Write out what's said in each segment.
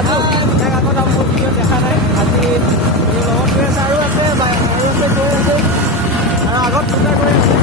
ৰাজু ইয়াক আগত মোৰ ভিডিঅ' দেখা নাই আজি লগত গৈ আছে আৰু আছে গৈ আছে আৰু আগত দুটা গৈ আছে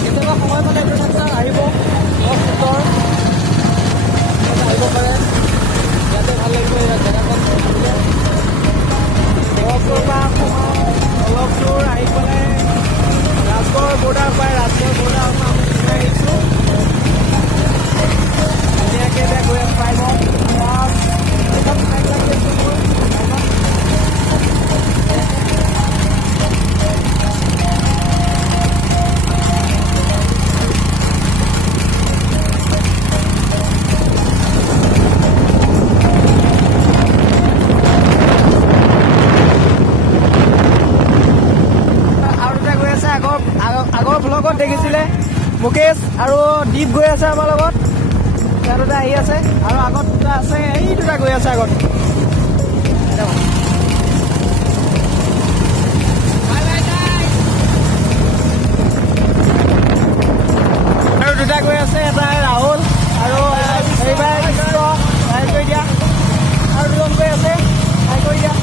কেতিয়াবা সময় পালে আহিব আহিব পাৰে ইয়াতে ভাল লাগিব ইয়াত জেগাখন অলপ দূৰ আহি পেলাই ৰাজগড় বৰ্ডাৰ পাই ৰাজগড় বৰ্ডাৰ পৰা আমি আহিছোঁ ধুনীয়াকৈ এতিয়া গৈ আছোঁ পাই লওঁ একদম টাইম লাগি আছোঁ মোৰ আগৰ ভ্লগত দেখিছিলে মুকেশ আৰু দীপ গৈ আছে আমাৰ লগত ইয়াত দুটা আহি আছে আৰু আগত দুটা আছে এই দুটা গৈ আছে আগত আৰু দুটা গৈ আছে এটা ৰাহুল আৰু এইবাৰ সহায় কৰি দিয়া আৰু দুজন গৈ আছে সহায় কৰি দিয়া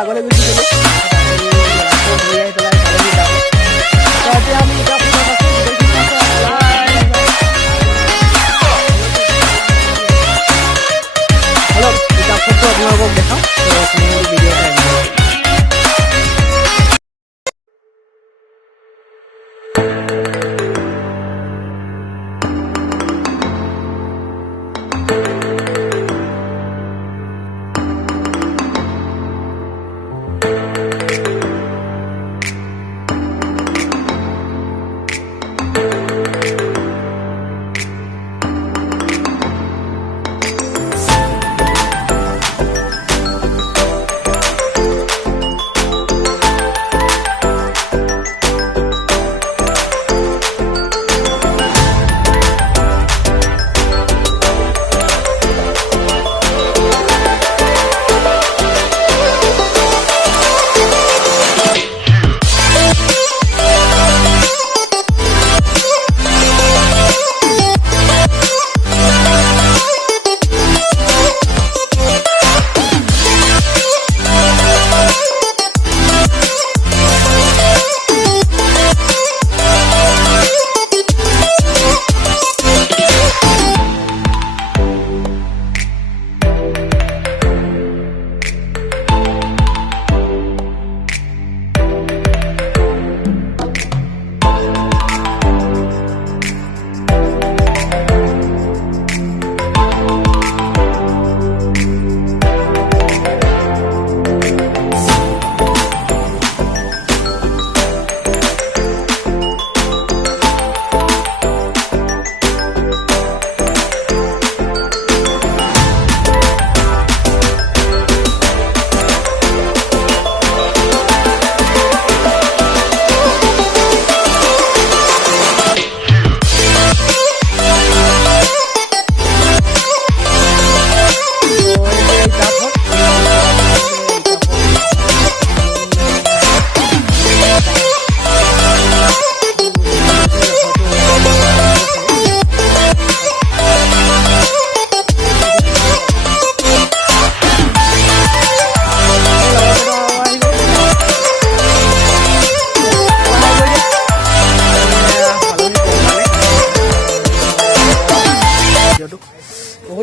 আগলৈ গুচি গ'লো এতিয়া আমি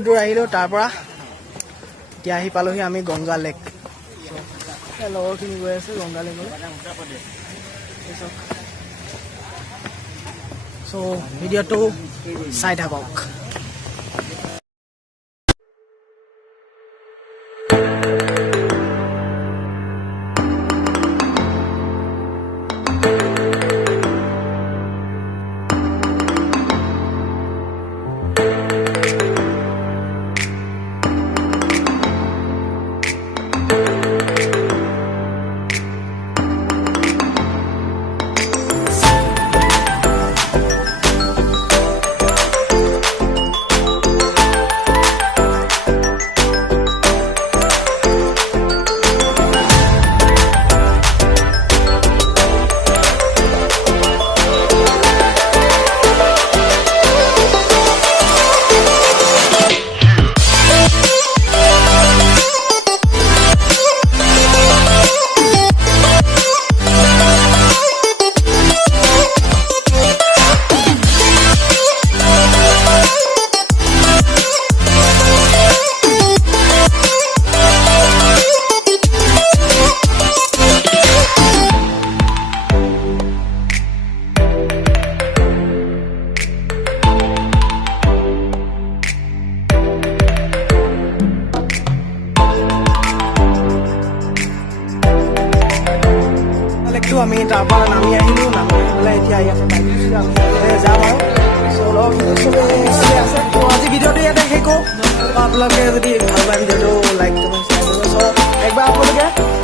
দূৰ আহিলোঁ তাৰ পৰা এতিয়া আহি পালোহি আমি গংগা লেক লগৰখিনি গৈ আছে গংগা লেকলৈ চ' ভিডিঅ'টো চাই থাকক আমি তাৰ পৰা নামি আহিলোঁ নামি আহি পেলাই এতিয়া ইয়াতে যাম আৰু আছে তো আজি ভিডিঅ'টো ইয়াতে শেষ কৰোঁ আপোনালোকে যদি ভাল পায় ভিডিঅ'টো লাইক কৰিব চ' একবাৰ আপোনালোকে